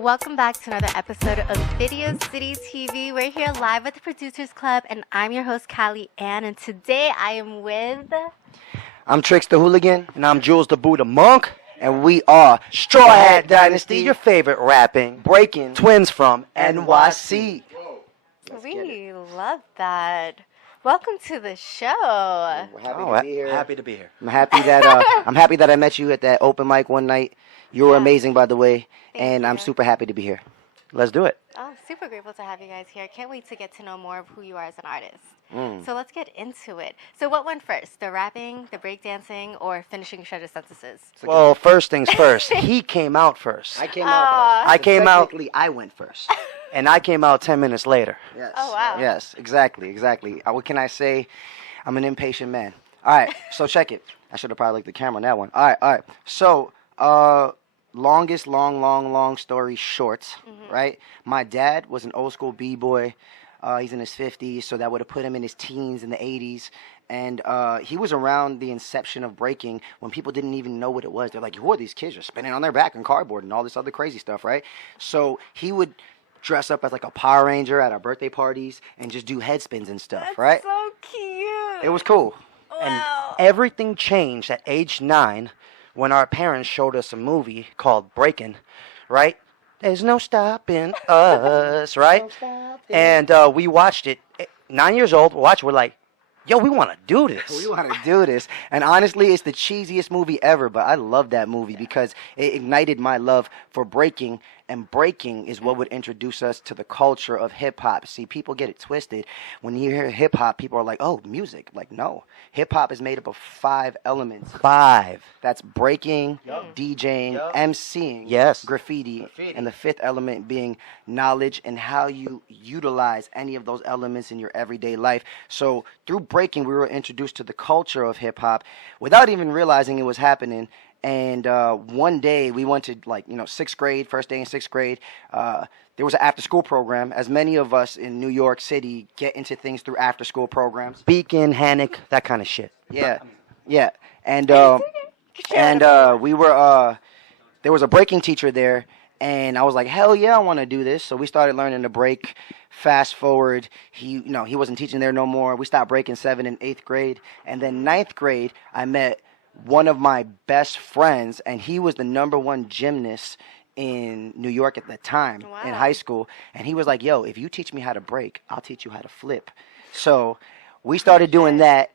Welcome back to another episode of Video City TV. We're here live at the Producers Club, and I'm your host, Callie Ann, and today I am with... I'm Trix the Hooligan, and I'm Jules the Buddha Monk, and we are StrawHat Dynasty, your favorite rapping, breaking twins from NYC. We love that. Welcome to the show. We're happy to be here. Happy to be here. I'm happy that I met you at that open mic one night. You were amazing, by the way, and I'm super happy to be here. Let's do it. Oh, super grateful to have you guys here. I can't wait to get to know more of who you are as an artist. So let's get into it. So what went first, the rapping, the breakdancing, or finishing Shredder Sentences? Well, first things first. He came out first. I came out first. Technically, I went first. And I came out 10 minutes later. Yes. Oh, wow. Yes, exactly. What can I say? I'm an impatient man. All right, so check it. I should have probably looked at the camera on that one. All right. So, long story short, right? My dad was an old school b-boy. He's in his 50s, so that would have put him in his teens in the 80s. And he was around the inception of breaking when people didn't even know what it was. They're like, who are these kids? They're spinning on their back and cardboard and all this other crazy stuff, right? So he would dress up as like a Power Ranger at our birthday parties and just do head spins and stuff, right? So cute. It was cool. Wow. And everything changed at age 9 when our parents showed us a movie called Breakin', right? There's no stopping us, right? No stopping. And we watched it. 9 years old, we're like, yo, we want to do this. We want to do this. And honestly, it's the cheesiest movie ever, but I love that movie because it ignited my love for breaking, and breaking is what would introduce us to the culture of hip-hop. See, people get it twisted. When you hear hip-hop, people are like, oh, music. Like, no. Hip-hop is made up of 5 elements. 5. That's breaking, DJing, MCing, graffiti, and the 5th element being knowledge and how you utilize any of those elements in your everyday life. So through breaking, we were introduced to the culture of hip-hop without even realizing it was happening. And one day we went to 6th grade, first day in 6th grade. There was an after-school program. As many of us in New York City get into things through after-school programs. Beacon, Hannock, that kind of shit. Yeah. And we were there was a breaking teacher there, and I was like, hell yeah, I want to do this. So we started learning to break. Fast forward, he wasn't teaching there no more. We stopped breaking 7th and 8th grade, and then 9th grade I met one of my best friends, and he was the #1 gymnast in New York at the time in high school. And he was like, yo, if you teach me how to break, I'll teach you how to flip. So we started doing that.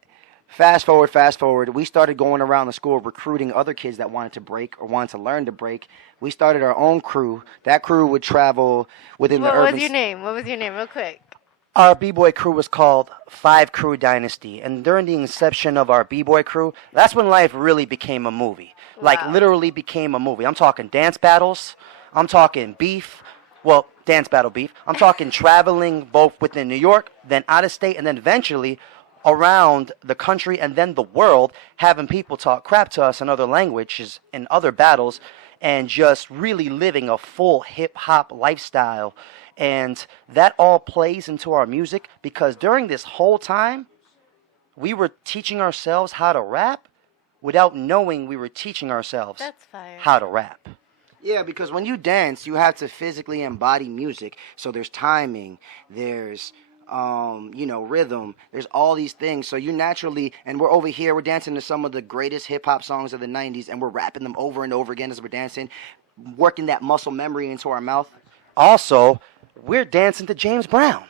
Fast forward, we started going around the school recruiting other kids that wanted to break or wanted to learn to break. We started our own crew. That crew would travel within the urban... What was your name, real quick? Our b-boy crew was called 5 Crew Dynasty, and during the inception of our b-boy crew, that's when life really became a movie. Like, literally became a movie. I'm talking dance battles. I'm talking beef. Well, dance battle beef. I'm talking traveling both within New York, then out of state, and then eventually around the country and then the world, having people talk crap to us in other languages, in other battles, and just really living a full hip-hop lifestyle. And that all plays into our music because during this whole time, we were teaching ourselves how to rap without knowing we were teaching ourselves how to rap. Yeah, because when you dance, you have to physically embody music. So there's timing, there's rhythm, there's all these things. So you naturally, and we're over here, we're dancing to some of the greatest hip-hop songs of the 90s, and we're rapping them over and over again as we're dancing, working that muscle memory into our mouth. Also, we're dancing to James Brown.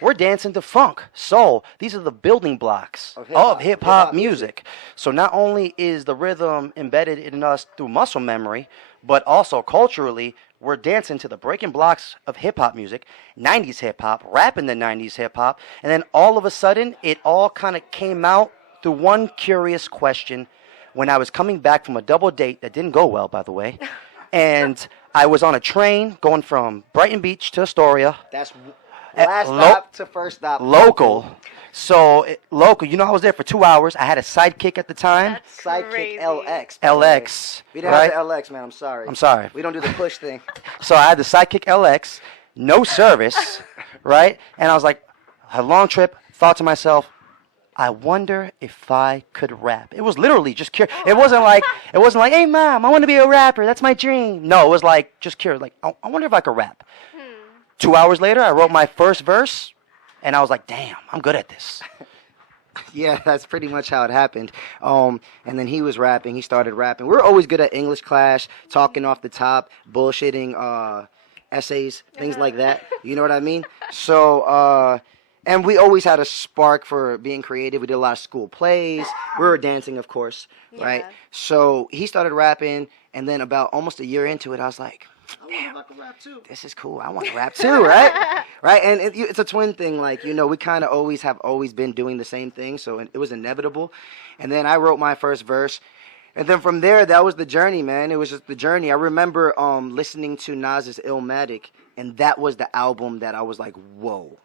We're dancing to funk, soul. These are the building blocks of hip-hop music. So not only is the rhythm embedded in us through muscle memory, but also culturally, we're dancing to the breaking blocks of hip-hop music, 90s hip-hop, rapping the 90s hip-hop, and then all of a sudden, it all kind of came out through one curious question when I was coming back from a double date that didn't go well, by the way, and I was on a train going from Brighton Beach to Astoria. That's last stop to first stop. Local. So, local. You know, I was there for 2 hours. I had a sidekick at the time. That's Sidekick crazy. LX. LX. We didn't have the LX, man. I'm sorry. I'm sorry. We don't do the push thing. So I had the sidekick LX, no service, right? And I was like, had a long trip, thought to myself, I wonder if I could rap. It was literally just curious. It wasn't like, hey mom, I want to be a rapper. That's my dream. No, it was like just curious. Like, I wonder if I could rap. 2 hours later, I wrote my first verse, and I was like, damn, I'm good at this. Yeah, that's pretty much how it happened. And then he was rapping. He started rapping. We were always good at English class, talking off the top, bullshitting essays, things like that. You know what I mean? So, and we always had a spark for being creative. We did a lot of school plays. We were dancing, of course, right? So he started rapping, and then about almost a year into it, I was like, damn, I can rap too. This is cool. I want to rap too, right? Right? And it's a twin thing. Like, you know, we kind of always been doing the same thing, so it was inevitable. And then I wrote my first verse. And then from there, that was the journey, man. It was just the journey. I remember listening to Nas's Illmatic, and that was the album that I was like, whoa.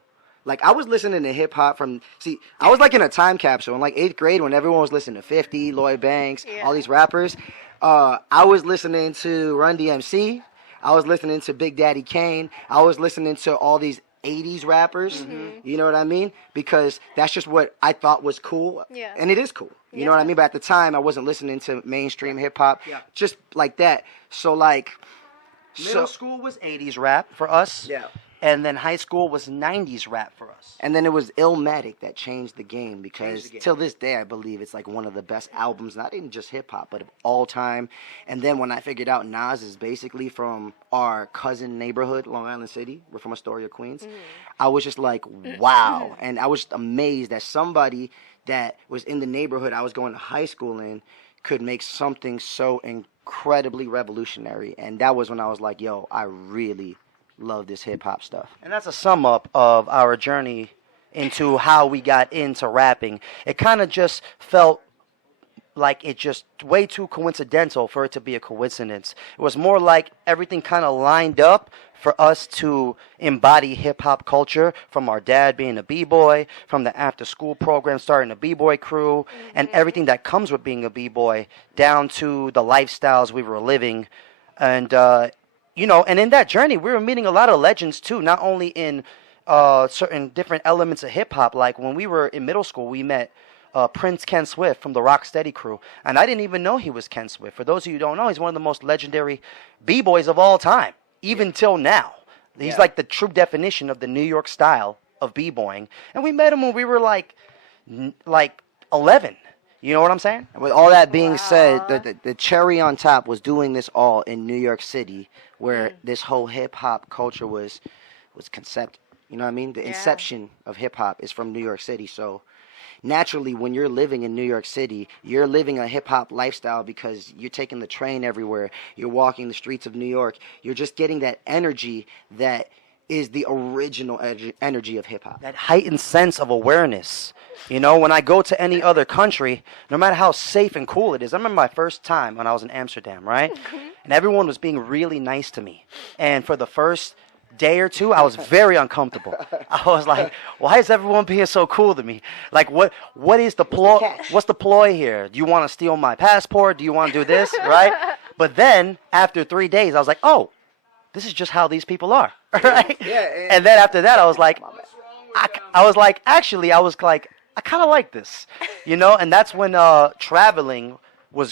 Like, I was listening to hip-hop I was like in a time capsule. In like 8th grade when everyone was listening to 50, Lloyd Banks, all these rappers. I was listening to Run DMC. I was listening to Big Daddy Kane. I was listening to all these 80s rappers. You know what I mean? Because that's just what I thought was cool. Yeah. And it is cool. You know what I mean? But at the time, I wasn't listening to mainstream hip-hop. Yeah. Just like that. So, like... Middle school was 80s rap for us. Yeah. And then high school was 90s rap for us. And then it was Illmatic that changed the game because till this day, I believe it's like one of the best albums, not even just hip-hop, but of all time. And then when I figured out Nas is basically from our cousin neighborhood, Long Island City, we're from Astoria, Queens, I was just like, wow. And I was just amazed that somebody that was in the neighborhood I was going to high school in could make something so incredibly revolutionary. And that was when I was like, yo, I really love this hip-hop stuff. And that's a sum up of our journey into how we got into rapping. It kind of just felt like it just way too coincidental for it to be a coincidence. It was more like everything kind of lined up for us to embody hip-hop culture, from our dad being a b-boy, from the after-school program starting a b-boy crew, and everything that comes with being a b-boy, down to the lifestyles we were living. And you know, and in that journey, we were meeting a lot of legends too, not only in certain different elements of hip hop. Like when we were in middle school, we met Prince Ken Swift from the Rocksteady crew. And I didn't even know he was Ken Swift. For those of you who don't know, he's one of the most legendary b-boys of all time, even till now. He's like the true definition of the New York style of b-boying. And we met him when we were like 11. You know what I'm saying? With all that being said, the cherry on top was doing this all in New York City, where this whole hip-hop culture was concept. You know what I mean? The inception of hip-hop is from New York City. So naturally, when you're living in New York City, you're living a hip-hop lifestyle because you're taking the train everywhere. You're walking the streets of New York. You're just getting that energy that is the original energy of hip-hop. That heightened sense of awareness. You know, when I go to any other country, no matter how safe and cool it is. I remember my first time when I was in Amsterdam, right? And everyone was being really nice to me. And for the first day or two, I was very uncomfortable. I was like, why is everyone being so cool to me? Like, what is the ploy? What's the ploy here? Do you want to steal my passport? Do you want to do this, right? But then, after 3 days, I was like, oh, this is just how these people are, right? Yeah. And then after that, I was like, I kind of like this, you know? And that's when traveling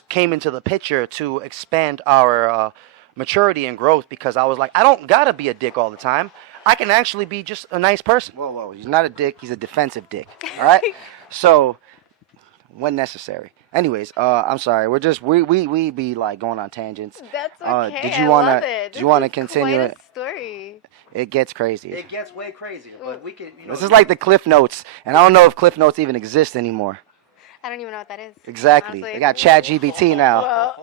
came into the picture to expand our maturity and growth, because I was like, I don't got to be a dick all the time. I can actually be just a nice person. Whoa. He's not a dick. He's a defensive dick, all right? So, when necessary. Anyways, I'm sorry. We're just we be like going on tangents. That's okay. Did you wanna continue quite it? A story. It gets crazy. It gets way crazier, but we can. You know, this is like the Cliff Notes, and I don't know if Cliff Notes even exist anymore. I don't even know what that is. Exactly. Honestly. They got ChatGPT now.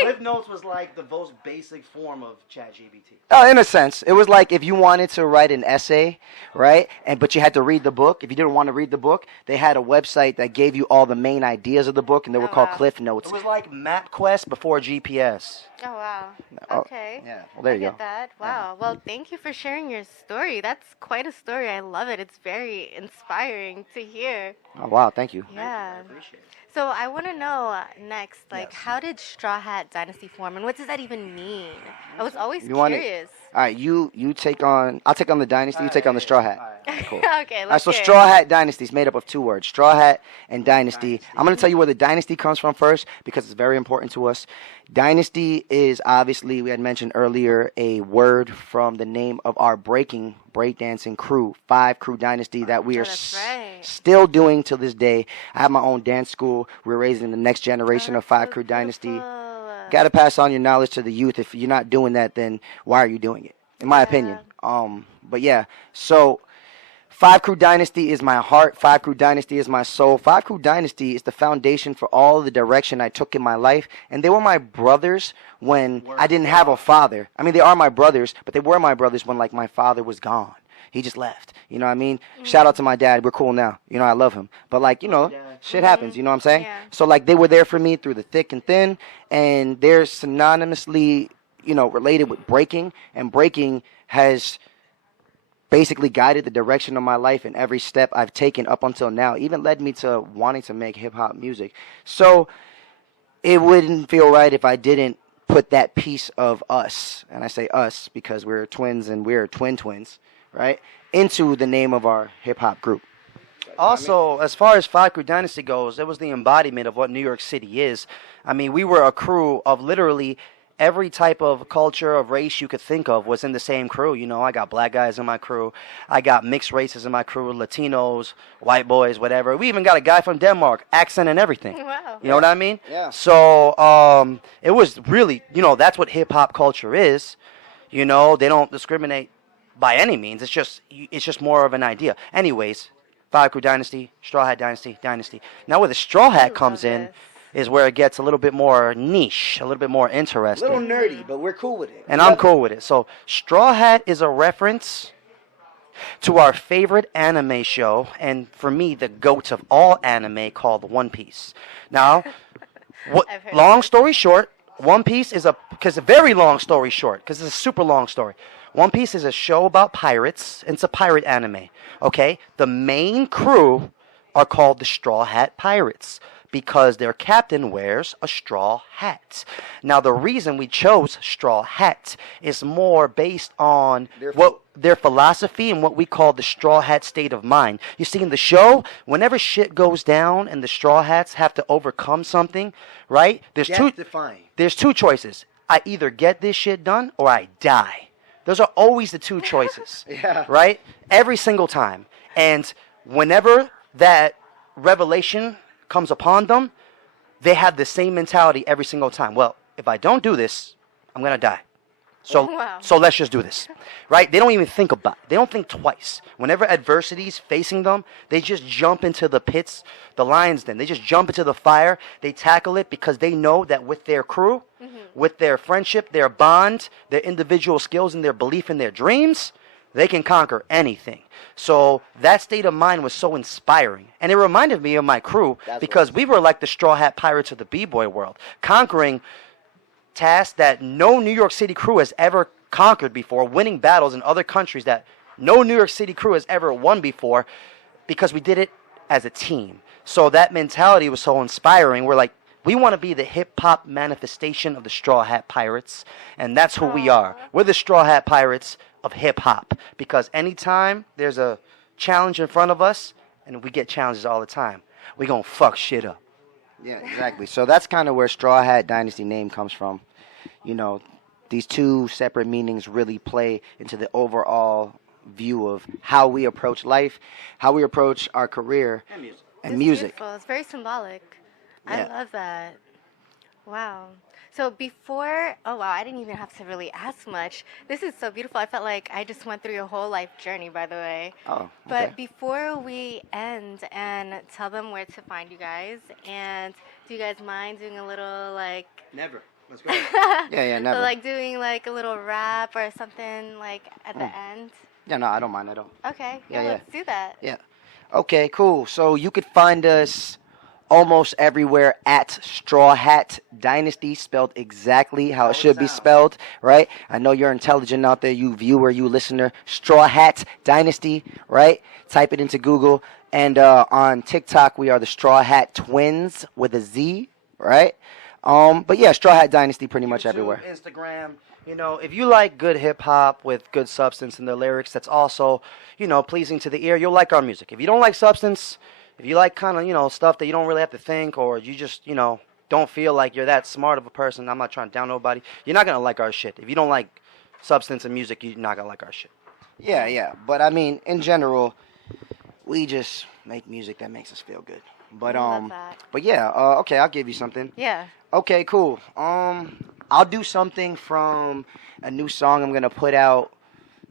Cliff Notes was like the most basic form of ChatGPT. Oh, in a sense. It was like if you wanted to write an essay, right? But you had to read the book. If you didn't want to read the book, they had a website that gave you all the main ideas of the book, and they were called Cliff Notes. It was like MapQuest before GPS. Oh, wow. Okay. Yeah. Well, there you go. I get that. Wow. Well, thank you for sharing your story. That's quite a story. I love it. It's very inspiring to hear. Oh, wow. Thank you. Yeah. So I want to know next, like, how did Straw Hat Dynasty form, and what does that even mean? I was always You want it? curious. All right, you take on. I'll take on the Dynasty. You take on the Straw Hat. Cool. Okay, All right, let's so hear it. Straw Hat Dynasty is made up of two words, Straw Hat and Dynasty. I'm going to tell you where the Dynasty comes from first because it's very important to us. Dynasty is obviously, we had mentioned earlier, a word from the name of our breakdancing crew, 5 Crew Dynasty that we are that's right. still doing to this day. I have my own dance school. We're raising the next generation of 5 so Crew Dynasty. beautiful. Got to pass on your knowledge to the youth. If you're not doing that, then why are you doing it? In my opinion. But yeah, so 5 Crew Dynasty is my heart. 5 Crew Dynasty is my soul. 5 Crew Dynasty is the foundation for all the direction I took in my life. And they were my brothers when I didn't have a father. I mean, they are my brothers, but they were my brothers when, like, my father was gone. He just left. You know what I mean? Shout out to my dad. We're cool now. You know, I love him. But, like, you know, shit happens. You know what I'm saying? Yeah. So, like, they were there for me through the thick and thin. And they're synonymously, you know, related with breaking. And breaking has basically guided the direction of my life in every step I've taken up until now. Even led me to wanting to make hip-hop music. So it wouldn't feel right if I didn't put that piece of us, and I say us because we're twins and we're twins, right, into the name of our hip-hop group. Also, as far as 5 Crew Dynasty goes, it was the embodiment of what New York City is. I mean, we were a crew of literally every type of culture, of race you could think of was in the same crew. You know, I got black guys in my crew. I got mixed races in my crew, Latinos, white boys, whatever. We even got a guy from Denmark, accent and everything. Wow. You know what I mean? Yeah. So it was really, you know, that's what hip-hop culture is. You know, they don't discriminate by any means. It's just more of an idea. Anyways, 5 Crew Dynasty, Straw Hat Dynasty, Dynasty. Now where the Straw Hat comes in is where it gets a little bit more niche, a little bit more A interesting. little nerdy, but we're cool with it. And I'm cool with it. So Straw Hat is a reference to our favorite anime show, and for me, the goat of all anime, called One Piece. Now, I've heard long that. story short, One Piece is a very long story short, because it's a super long story. One Piece is a show about pirates. It's a pirate anime. Okay, the main crew are called the Straw Hat Pirates, because their captain wears a straw hat. Now, the reason we chose Straw Hat is more based on their philosophy and what we call the Straw Hat state of mind. You see, in the show, whenever shit goes down and the Straw Hats have to overcome something, right? There's two choices. I either get this shit done or I die. Those are always the two choices. Yeah. Right? Every single time. And whenever that revelation comes upon them, they have the same mentality every single time. Well, if I don't do this, I'm going to die. So let's just do this. Right? They don't even think about it. They don't think twice. Whenever adversity is facing them, they just jump into the pits, the lion's den. They just jump into the fire. They tackle it because they know that with their crew, with their friendship, their bond, their individual skills, and their belief in their dreams, they can conquer anything. So that state of mind was so inspiring. And it reminded me of my crew because we were like the Straw Hat Pirates of the B-Boy world, conquering tasks that no New York City crew has ever conquered before, winning battles in other countries that no New York City crew has ever won before, because we did it as a team. So that mentality was so inspiring. We're like, we want to be the hip-hop manifestation of the Straw Hat Pirates, and that's who we are. We're the Straw Hat Pirates of hip-hop, because anytime there's a challenge in front of us, and we get challenges all the time, we gonna fuck shit up. Yeah, exactly. So that's kind of where Straw Hat Dynasty name comes from. You know, these two separate meanings really play into the overall view of how we approach life, how we approach our career, and music. Beautiful. It's very symbolic. Yeah. I love that. Wow. So before, oh wow, I didn't even have to really ask much. This is so beautiful. I felt like I just went through your whole life journey, by the way. Oh, okay. But before we end and tell them where to find you guys, and do you guys mind doing a little like? Never. Let's go. Yeah, never. So like doing like a little rap or something like at the end? Yeah, no, I don't mind at all. Okay. Yeah. Let's do that. Yeah. Okay, cool. So you could find us almost everywhere at StrawHat Dynasty, spelled exactly how it should be spelled, right? I know you're intelligent out there, you viewer, you listener. StrawHat Dynasty, right? Type it into Google. And on TikTok, we are the StrawHat Twins with a Z, right? But yeah, StrawHat Dynasty pretty much everywhere. Instagram. You know, if you like good hip-hop with good substance in the lyrics that's also, you know, pleasing to the ear, you'll like our music. If you don't like substance, if you like kind of, you know, stuff that you don't really have to think, or you just, you know, don't feel like you're that smart of a person, I'm not trying to down nobody, you're not going to like our shit. If you don't like substance and music, you're not going to like our shit. Yeah. But, I mean, in general, we just make music that makes us feel good. But, love that. But yeah, okay, I'll give you something. Yeah. Okay, cool. I'll do something from a new song I'm going to put out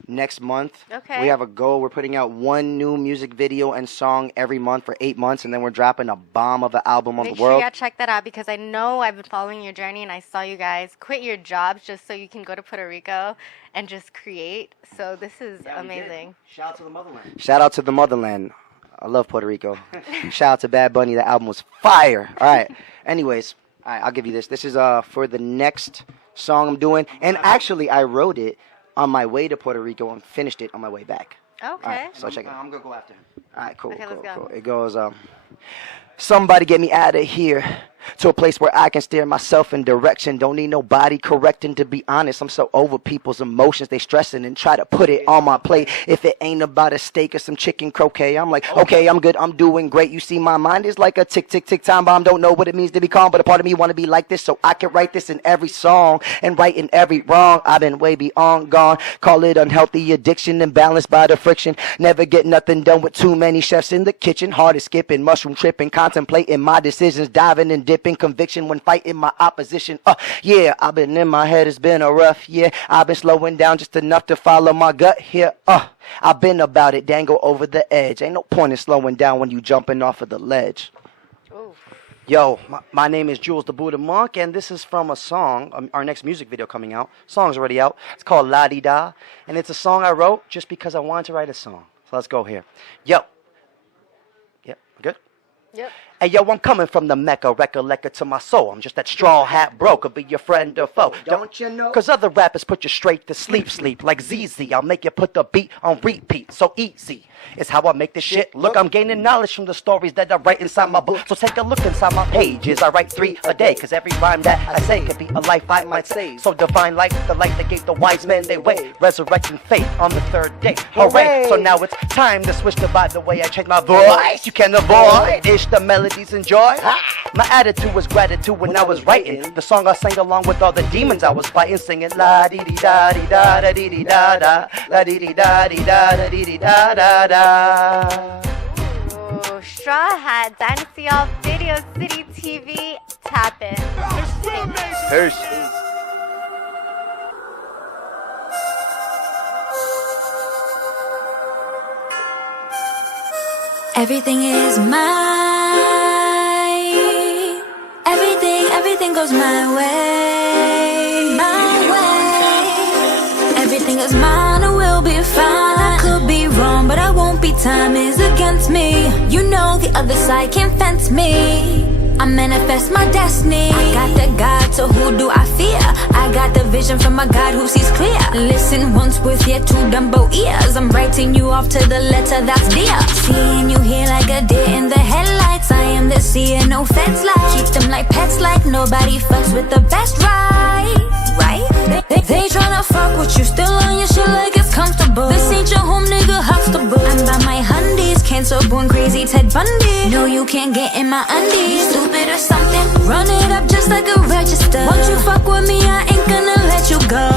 next month. Okay. We have a goal. We're putting out one new music video and song every month for 8 months, and then we're dropping a bomb of an album on the world. Make sure you gotta check that out, because I know I've been following your journey, and I saw you guys quit your jobs just so you can go to Puerto Rico and just create. So this is amazing. Shout out to the motherland. Shout out to the motherland. I love Puerto Rico. Shout out to Bad Bunny. The album was fire. All right. Anyways, all right, I'll give you this. This is for the next song I'm doing. And actually, I wrote it on my way to Puerto Rico and finished it on my way back. Okay. All right, so check it out. I'm going to go after him. All right, cool, Okay, let's go. cool. It goes, somebody get me out of here to a place where I can steer myself in direction. Don't need nobody correcting, to be honest. I'm so over people's emotions. They stressing and try to put it on my plate. If it ain't about a steak or some chicken croquet, I'm like, okay, I'm good, I'm doing great. You see, my mind is like a tick, tick, tick time bomb. Don't know what it means to be calm, but a part of me want to be like this, so I can write this in every song and write in every wrong. I've been way beyond gone. Call it unhealthy addiction, imbalanced by the friction. Never get nothing done with too many chefs in the kitchen. Hard as skipping, mushroom tripping, contemplating my decisions, diving and dipping, conviction when fighting my opposition. Yeah, I've been in my head, it's been a rough year. I've been slowing down just enough to follow my gut here. I've been about it, dangle over the edge. Ain't no point in slowing down when you jumping off of the ledge. Yo, my name is Jules the Buddha Monk, and this is from a song, our next music video coming out. Song's already out. It's called La Di Da, and it's a song I wrote just because I wanted to write a song. So let's go here. Yo. Yep, good? Yep. Hey, yo, I'm coming from the Mecca, recollect to my soul. I'm just that straw hat broker, be your friend or foe. Don't you know? Cause other rappers put you straight to sleep, like ZZ. I'll make you put the beat on repeat, so easy. It's how I make this shit. Look, I'm gaining knowledge from the stories that I write inside my book. So take a look inside my pages. I write 3 a day, cause every rhyme that I say could be a life I might save. So divine light, the light that gave the wise men their way, resurrecting faith on the 3rd day. Hooray! So now it's time to switch to vibe the way I change my voice. You can avoid ish the melodies and joy. My attitude was gratitude when I was writing the song. I sang along with all the demons I was fighting, singing la di di da di da da di di da da, la di di da di da da di di da da da. Ooh, StrawHat, Dynasty off Video City TV, tap in. Peace. Everything is mine. Everything goes my way. Everything is mine, I will be fine. I could be wrong, but I won't be. Time is against me. You know the other side can't fence me. I manifest my destiny. I got the God, so who do I fear? I got the vision from my God who sees clear. Listen once with your 2 Dumbo ears. I'm writing you off to the letter that's dear. Seeing you here like a deer in the headlights. I am the seer, no fence lights. Keep them like pets, like nobody fucks with the best, right? They tryna fuck with you, still on your shit like it's comfortable. This ain't your home, nigga, Huxtable. I'm by my hundies, cancer born crazy Ted Bundy. No, you can't get in my undies. Stupid or something, run it up just like a register. Once you fuck with me, I ain't gonna let you go.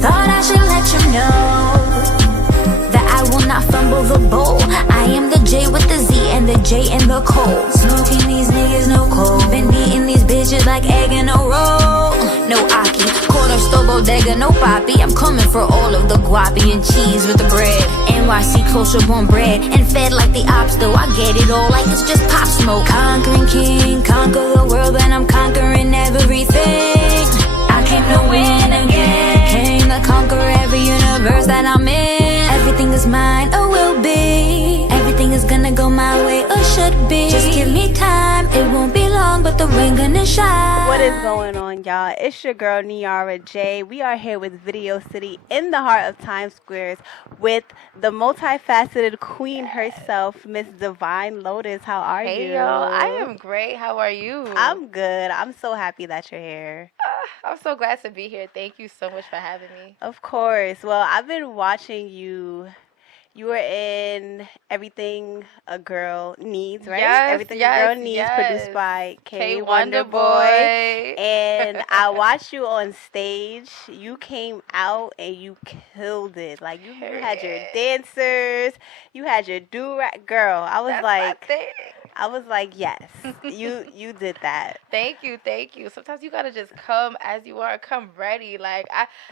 Thought I should let you know that I will not fumble the bowl. I am the J with the Z and the J in the cold. Smoking these niggas, no cold. Been beating these bitches like egg in a roll. No Aki, corner store bodega, no poppy. I'm coming for all of the guapi and cheese with the bread. NYC kosher born bread and fed like the ops, though I get it all like it's just pop smoke. Conquering king, conquer the world, and I'm conquering everything. I came to win again, came to conquer every universe that I'm in. Everything is mine or will be. Everything is gonna go my way or should be. Just give me time. with the ring and shine. What is going on, y'all? It's your girl Niara J. We are here with Video City in the heart of Times Square with the multifaceted queen herself, Miss Divine Lotus. How are you? Hey, y'all. I am great. How are you? I'm good. I'm so happy that you're here. I'm so glad to be here. Thank you so much for having me. Of course. Well, I've been watching you. You were in Everything a Girl Needs, right? Yes, Everything yes, a Girl Needs, yes. produced by K Wonder Boy. And I watched you on stage. You came out and you killed it. Like, you had your dancers. You had your do-rag. Girl, I was like, yes, you did that. Thank you. Sometimes you gotta just come as you are, come ready. Like,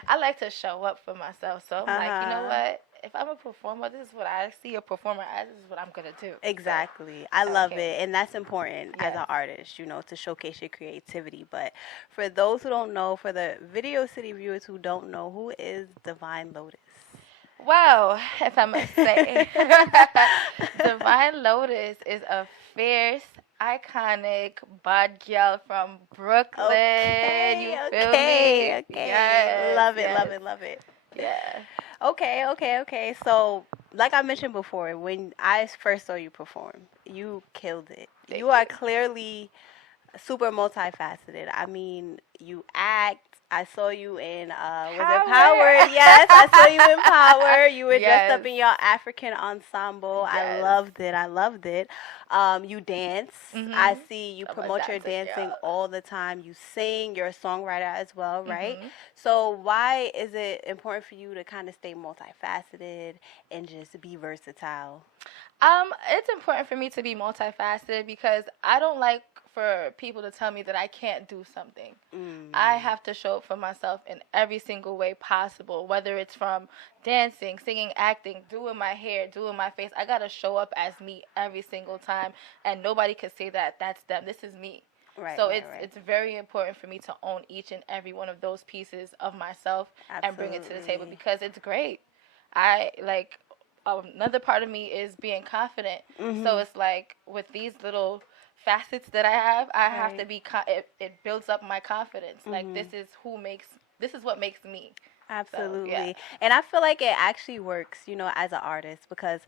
I like to show up for myself. So I'm like, you know what? If I'm a performer, this is what I see a performer as. This is what I'm gonna do. Exactly. I love it, and that's important as an artist, you know, to showcase your creativity. But for those who don't know, for the Video City viewers who don't know, who is Divine Lotus? Well, if I must say, Divine Lotus is a fierce, iconic bad girl from Brooklyn. You feel me? Okay. Yes, Love it. Yeah. Okay. So, like I mentioned before, when I first saw you perform, you killed it. You are clearly super multifaceted. I mean, you act. I saw you in, was it Power? Yes, I saw you in Power. You were dressed up in your African ensemble. Yes. I loved it. You dance. I see you promote your dancing all the time. You sing. You're a songwriter as well, right? So why is it important for you to kind of stay multifaceted and just be versatile? It's important for me to be multifaceted because I don't like for people to tell me that I can't do something. I have to show up for myself in every single way possible, whether it's from dancing, singing, acting, doing my hair, doing my face. I gotta show up as me every single time, and nobody can say that that's them. This is me. Right, so it's very important for me to own each and every one of those pieces of myself and bring it to the table because it's great. Another part of me is being confident. So it's like with these little facets that I have to be. It builds up my confidence. Like this is what makes me. Absolutely. So, And I feel like it actually works, you know, as an artist because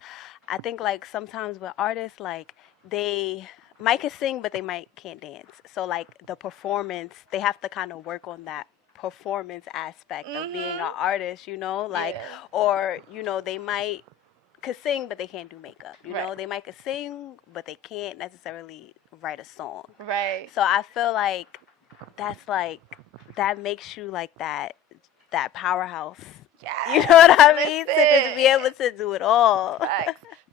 I think like sometimes with artists, like they might can sing, but they can't dance. So like the performance, they have to kind of work on that performance aspect of being an artist, you know, like, or, you know, they could sing, but they can't do makeup. You know, they might could sing, but they can't necessarily write a song. Right. So I feel like that makes you like that powerhouse. Yeah. You know what I mean? To just be able to do it all.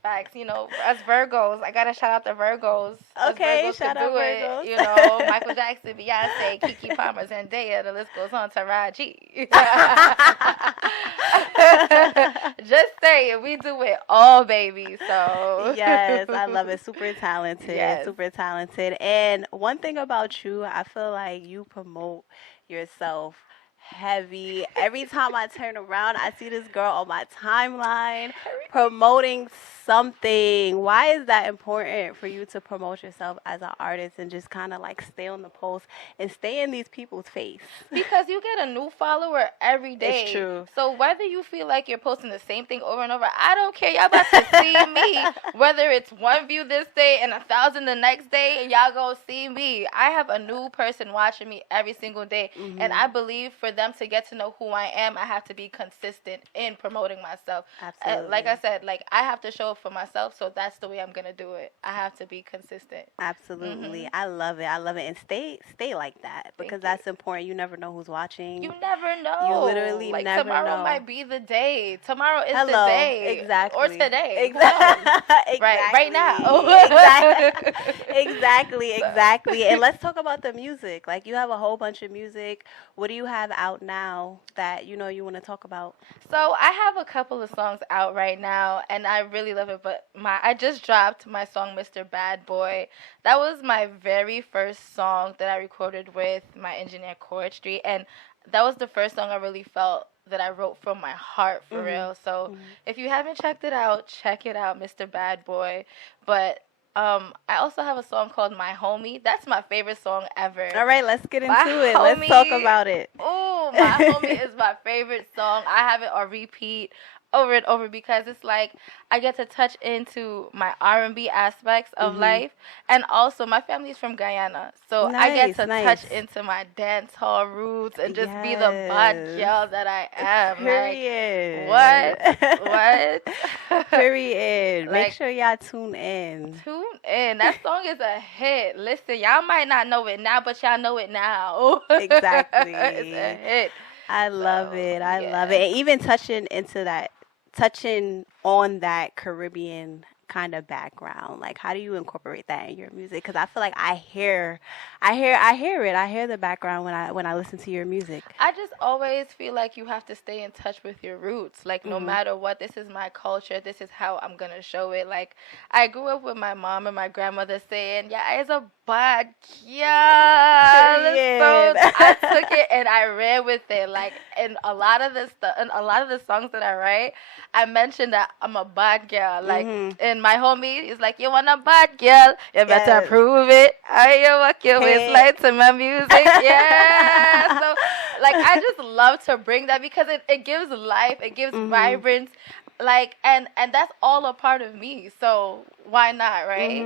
Facts. You know, as Virgos, I gotta shout out the Virgos. Okay, Virgos shout out Virgos. You know, Michael Jackson, Beyonce, Kiki Palmer, Zendaya, the list goes on. Taraji. Just saying, we do it all, baby. So yes, I love it. Super talented. And one thing about you, I feel like you promote yourself heavy. Every time I turn around, I see this girl on my timeline promoting something. Why is that important for you to promote yourself as an artist and just kind of like stay on the post and stay in these people's face? Because you get a new follower every day. It's true. So whether you feel like you're posting the same thing over and over, I don't care. Y'all about to see me. Whether it's 1 view this day and 1,000 the next day, and y'all go see me. I have a new person watching me every single day. And I believe for them to get to know who I am, I have to be consistent in promoting myself. Absolutely. Like I said, like I have to show up for myself, so that's the way I'm gonna do it. I have to be consistent. Absolutely. I love it. And stay like that because that's important. You never know who's watching. You never know. You literally like, never know. Tomorrow might be the day. Tomorrow is the day. Exactly. Or today. Exactly. Right now. Exactly. And let's talk about the music. Like you have a whole bunch of music. What do you have out now that you want to talk about? So I have a couple of songs out right now, and I really love it. But I just dropped my song "Mr. Bad Boy." That was my very first song that I recorded with my engineer Cord Street, and that was the first song I really felt that I wrote from my heart for real. So if you haven't checked it out, check it out, Mr. Bad Boy. But I also have a song called My Homie. That's my favorite song ever. All right, let's get into My it. Homie, Let's talk about it. Oh, My Homie is my favorite song. I have it on repeat over and over because it's like I get to touch into my R&B aspects of life, and also my family's from Guyana, so I get to touch into my dance hall roots and just be the bad girl that I am. Period. Like, what? Period. Like, make sure y'all tune in. That song is a hit. Listen, y'all might not know it now, but y'all know it now. Exactly. It's a hit. I love it. I love it. And even touching on that Caribbean kind of background, like how do you incorporate that in your music? Because I feel like I hear it. I hear the background when I listen to your music. I just always feel like you have to stay in touch with your roots. Like no matter what, this is my culture. This is how I'm gonna show it. Like I grew up with my mom and my grandmother saying, "Yeah, it's a bad girl." So I took it and I ran with it. Like in a lot of the songs that I write, I mentioned that I'm a bad girl. Like and my homie is like, "You want a bad girl? You better prove it. I walk your waistline to my music." Yeah. So like I just love to bring that because it gives life, it gives vibrance. Like and that's all a part of me. So why not, right?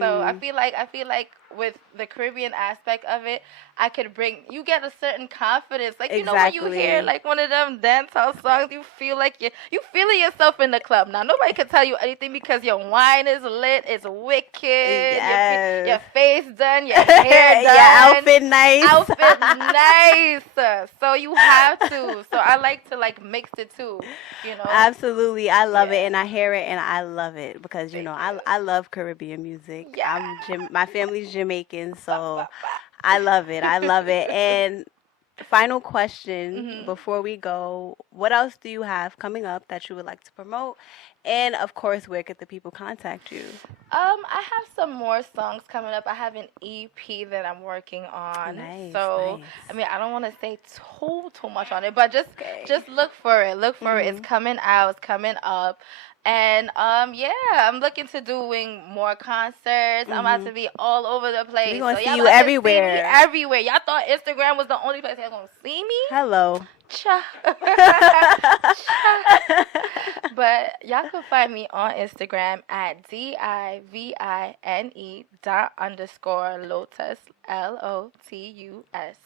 So I feel like with the Caribbean aspect of it, I could you get a certain confidence. Like you know when you hear like one of them dance house songs, you feel like you feeling yourself in the club. Now nobody can tell you anything because your wine is lit, it's wicked, your face done, your hair done, your outfit nice. So you have to. So I like to like mix the two, you know. Absolutely. I love it and I hear it and I love it because you know I love Caribbean music. Yeah. My family's Jamaican, so I love it. And final question before we go, what else do you have coming up that you would like to promote? And of course, where could the people contact you? I have some more songs coming up. I have an EP that I'm working on. Nice. I mean, I don't want to say too much on it, but just look for it. Look for it. It's coming out. It's coming up. And I'm looking to doing more concerts. I'm about to be all over the place. We're gonna see you everywhere. See me everywhere. Y'all thought Instagram was the only place y'all gonna see me? Hello. Cha. But y'all can find me on Instagram at divine._Lotus LOTUS.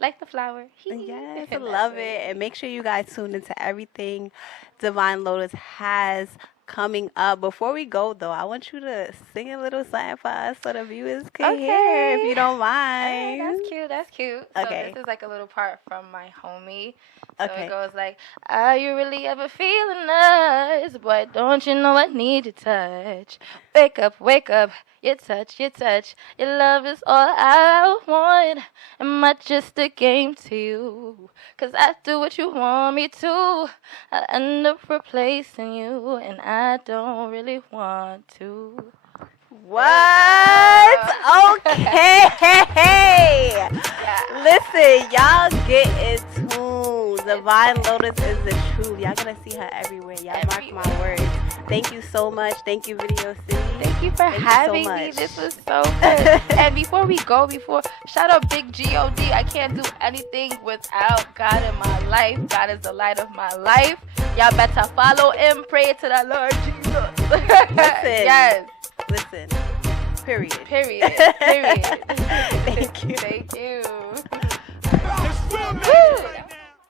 Like the flower. Yes, I love it. And make sure you guys tune into everything Divine Lotus has coming up. Before we go, though, I want you to sing a little something for us so the viewers can hear, if you don't mind. That's cute. Okay. So this is like a little part from my homie. So it goes like, are you really ever feeling nice? Boy, don't you know I need your touch? Wake up, your touch. Your love is all I want. Am I just a game to you? 'Cause I do what you want me to. I end up replacing you, and I don't really want to. What? Okay. Listen, y'all get in tune. Divine Lotus is the truth. Y'all gonna see her everywhere. Y'all mark my words. Thank you so much. Thank you, Video City. Thank you for having me. This was so good. And before we go, shout out Big God. I can't do anything without God in my life. God is the light of my life. Y'all better follow and pray to the Lord Jesus. Listen. Yes. Listen. Period. Thank you. Thank you. Thank you. It's real, man.